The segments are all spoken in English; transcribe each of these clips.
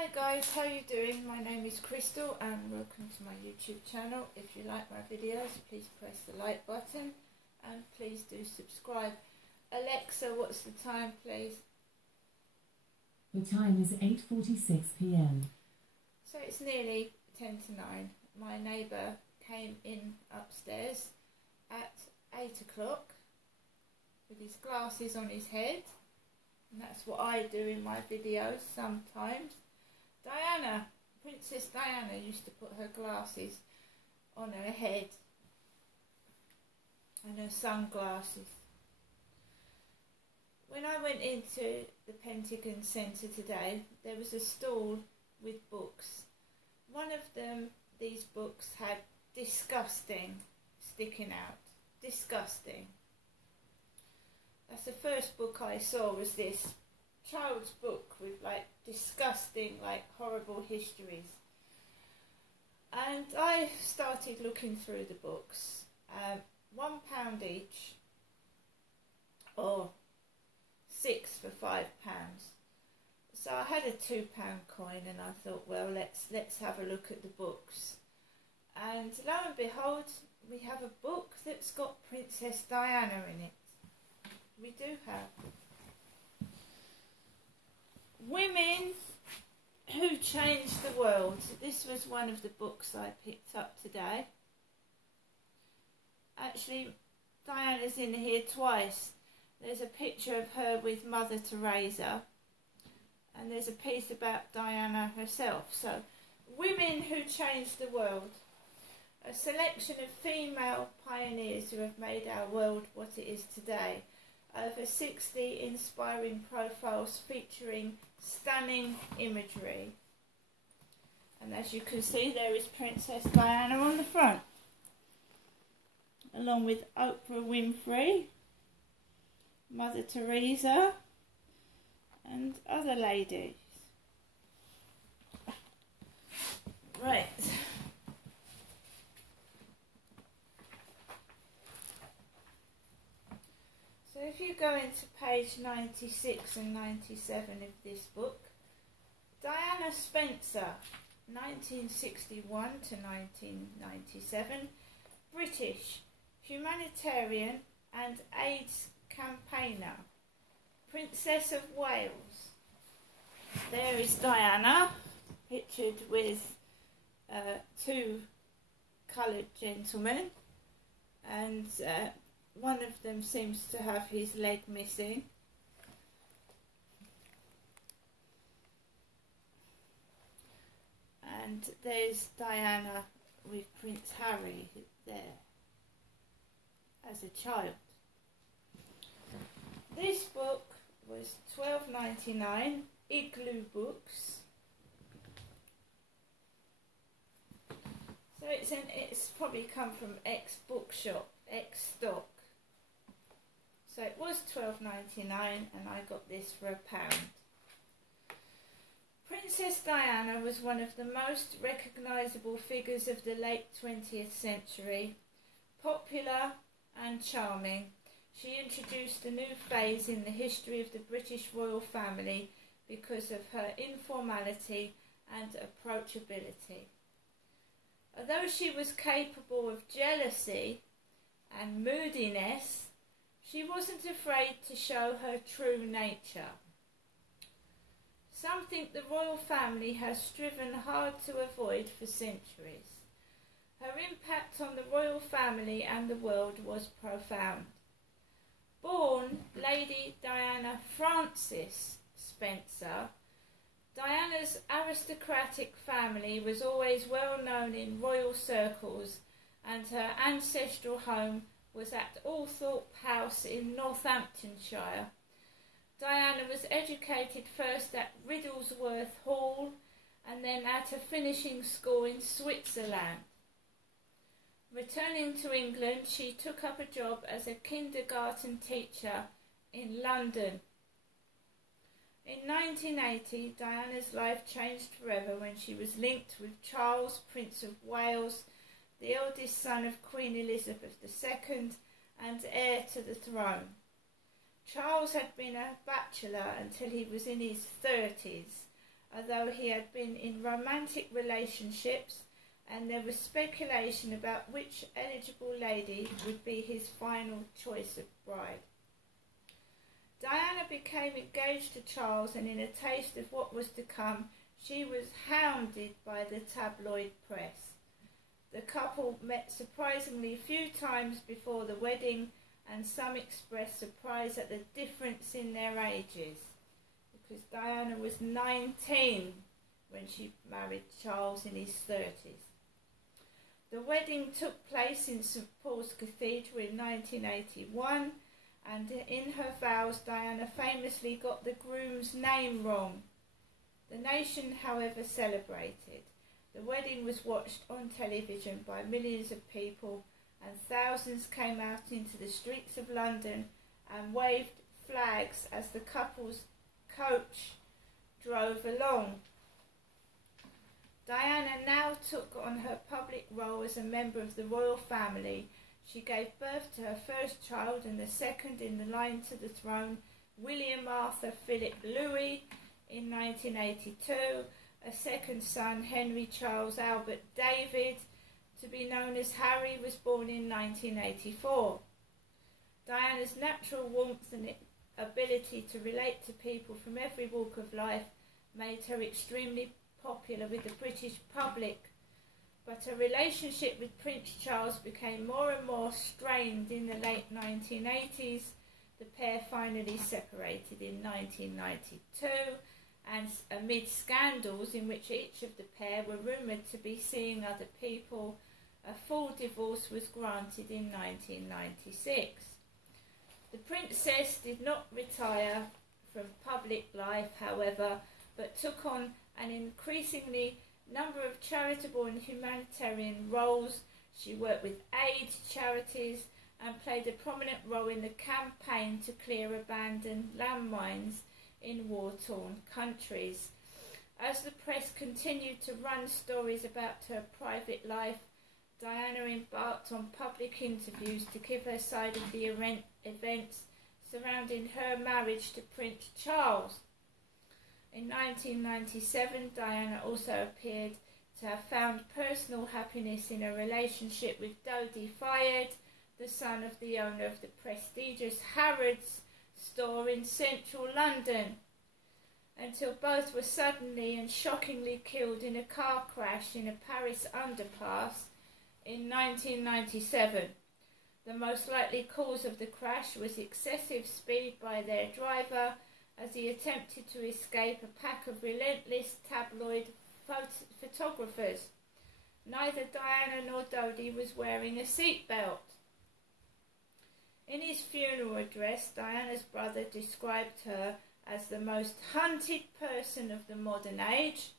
Hi guys, how you doing? My name is Crystal and welcome to my YouTube channel. If you like my videos, please press the like button and please do subscribe. Alexa, what's the time, please? The time is 8:46 p.m. So it's nearly 10 to 9. My neighbour came in upstairs at 8 o'clock with his glasses on his head, and that's what I do in my videos sometimes. Diana, Princess Diana, used to put her glasses on her head and her sunglasses. When I went into the Pentagon Centre today, there was a stall with books. One of them, these books had disgusting sticking out. Disgusting. That's the first book I saw, was this child's book with like disgusting, like horrible histories. And I started looking through the books. £1 each, or 6 for £5. So I had a £2 coin and I thought, well, let's have a look at the books. And lo and behold, we have a book that's got Princess Diana in it. We do have. Women Who Changed the World. This was one of the books I picked up today. Actually, Diana's in here twice. There's a picture of her with Mother Teresa, and there's a piece about Diana herself. So, Women Who Changed the World. A selection of female pioneers who have made our world what it is today. Over 60 inspiring profiles featuring stunning imagery. And as you can see, there is Princess Diana on the front, along with Oprah Winfrey, Mother Teresa, and other ladies. Right. So if you go into page 96 and 97 of this book, Diana Spencer, 1961 to 1997, British, humanitarian and AIDS campaigner, Princess of Wales. There is Diana, pictured with two coloured gentlemen, and one of them seems to have his leg missing. And there's Diana with Prince Harry there as a child. This book was £12.99, Igloo Books. So it's probably come from X Bookshop, X Stock. So it was £12.99 and I got this for £1. Princess Diana was one of the most recognisable figures of the late 20th century. Popular and charming, she introduced a new phase in the history of the British royal family because of her informality and approachability. Although she was capable of jealousy and moodiness, she wasn't afraid to show her true nature. Something the royal family has striven hard to avoid for centuries. Her impact on the royal family and the world was profound. Born Lady Diana Frances Spencer, Diana's aristocratic family was always well known in royal circles, and her ancestral home was at Althorpe House in Northamptonshire. Diana was educated first at Riddlesworth Hall and then at a finishing school in Switzerland. Returning to England, she took up a job as a kindergarten teacher in London. In 1980, Diana's life changed forever when she was linked with Charles, Prince of Wales, the eldest son of Queen Elizabeth II and heir to the throne. Charles had been a bachelor until he was in his 30s although he had been in romantic relationships, and there was speculation about which eligible lady would be his final choice of bride. Diana became engaged to Charles, and in a taste of what was to come, she was hounded by the tabloid press. The couple met surprisingly few times before the wedding, and some expressed surprise at the difference in their ages, because Diana was 19 when she married Charles in his 30s. The wedding took place in St Paul's Cathedral in 1981, and in her vows Diana famously got the groom's name wrong. The nation, however, celebrated. The wedding was watched on television by millions of people, and thousands came out into the streets of London and waved flags as the couple's coach drove along. Diana now took on her public role as a member of the royal family. She gave birth to her first child and the second in the line to the throne, William Arthur Philip Louis, in 1982, a second son, Henry Charles Albert David, to be known as Harry, was born in 1984. Diana's natural warmth and ability to relate to people from every walk of life made her extremely popular with the British public, but her relationship with Prince Charles became more and more strained in the late 1980s. The pair finally separated in 1992, and amid scandals in which each of the pair were rumoured to be seeing other people, a full divorce was granted in 1996. The princess did not retire from public life, however, but took on an increasingly number of charitable and humanitarian roles. She worked with aid charities and played a prominent role in the campaign to clear abandoned landmines in war-torn countries. As the press continued to run stories about her private life, Diana embarked on public interviews to give her side of the events surrounding her marriage to Prince Charles. In 1997, Diana also appeared to have found personal happiness in a relationship with Dodi Fayed, the son of the owner of the prestigious Harrods store in central London, until both were suddenly and shockingly killed in a car crash in a Paris underpass in 1997. The most likely cause of the crash was excessive speed by their driver as he attempted to escape a pack of relentless tabloid photographers. Neither Diana nor Dodi was wearing a seatbelt. In his funeral address, Diana's brother described her as the most hunted person of the modern age,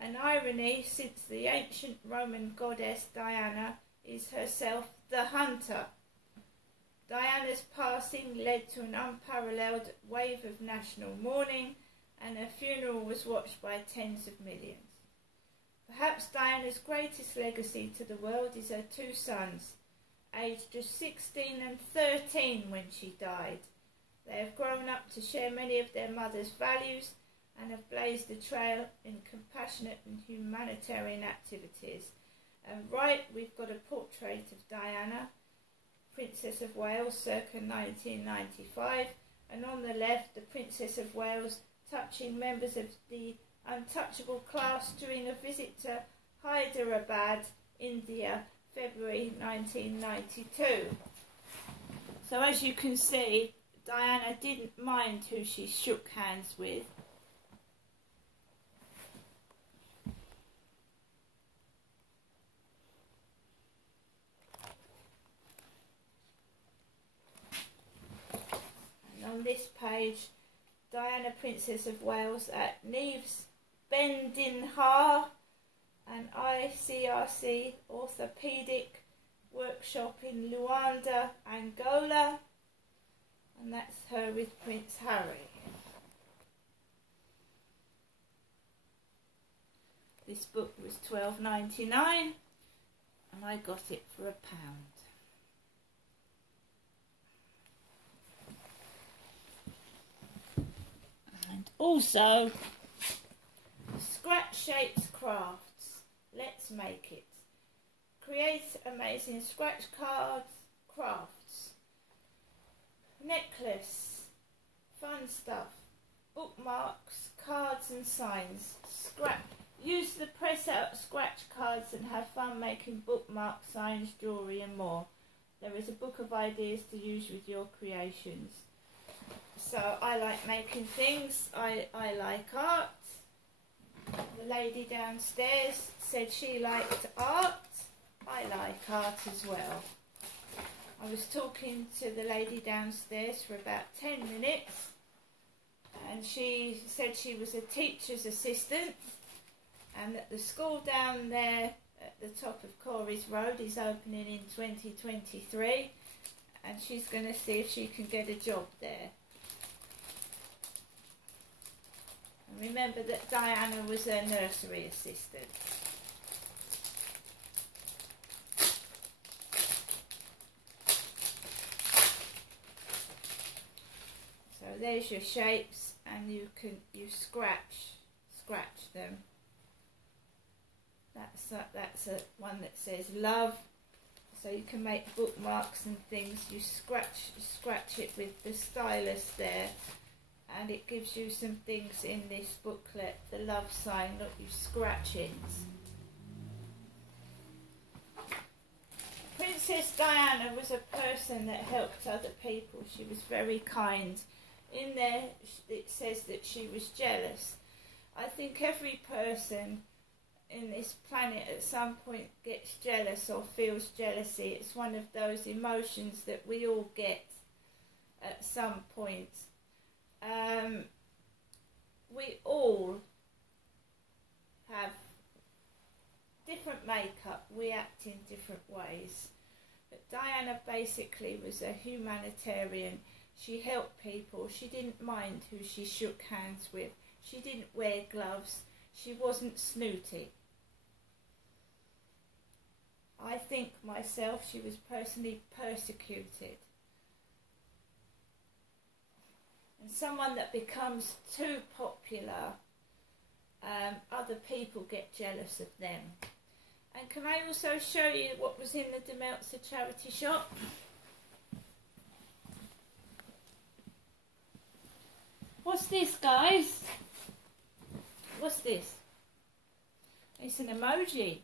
an irony since the ancient Roman goddess Diana is herself the hunter. Diana's passing led to an unparalleled wave of national mourning, and her funeral was watched by tens of millions. Perhaps Diana's greatest legacy to the world is her two sons, aged just 16 and 13 when she died. They have grown up to share many of their mother's values and have blazed a trail in compassionate and humanitarian activities. And right, we've got a portrait of Diana, Princess of Wales, circa 1995, and on the left, the Princess of Wales touching members of the untouchable class during a visit to Hyderabad, India, February 1992. So as you can see, Diana didn't mind who she shook hands with. And on this page, Diana, Princess of Wales, at Neves Bendinhar, an ICRC orthopaedic workshop in Luanda, Angola, and that's her with Prince Harry. This book was £12.99 and I got it for £1. And also shapes crafts. Let's make it. Create amazing scratch cards, crafts. Necklace, fun stuff. Bookmarks, cards and signs. Use the press out scratch cards and have fun making bookmarks, signs, jewellery and more. There is a book of ideas to use with your creations. So I like making things. I like art. The lady downstairs said she liked art. I like art as well. I was talking to the lady downstairs for about 10 minutes and she said she was a teacher's assistant and that the school down there at the top of Corey's Road is opening in 2023 and she's going to see if she can get a job there. And remember that Diana was a nursery assistant. So there's your shapes and you scratch them. That's a one that says love, so you can make bookmarks and things. You scratch it with the stylus there and it gives you some things in this booklet. The love sign, look, you scratch it. Princess Diana was a person that helped other people. She was very kind. In there it says that she was jealous. I think every person in this planet at some point gets jealous or feels jealousy. It's one of those emotions that we all get at some point. We all have different makeup, we act in different ways. But Diana basically was a humanitarian. She helped people. She didn't mind who she shook hands with. She didn't wear gloves. She wasn't snooty. I think myself she was personally persecuted. And someone that becomes too popular, other people get jealous of them. And can I also show you what was in the demelza charity shop? What's this, guys? What's this? It's an emoji.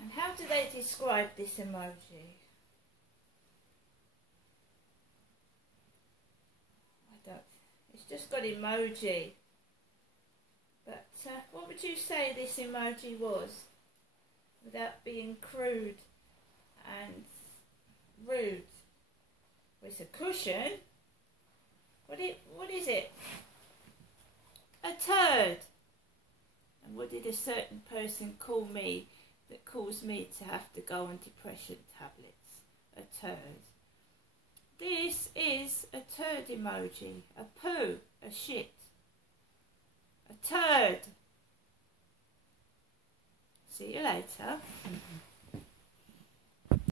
And how do they describe this emoji? It's just got emoji. But what would you say this emoji was? Without being crude and rude. Well, it's a cushion. What is it? A turd. And what did a certain person call me that caused me to have to go on depression tablets? A turd. This is a turd emoji. A poo. A shit. A turd. See you later.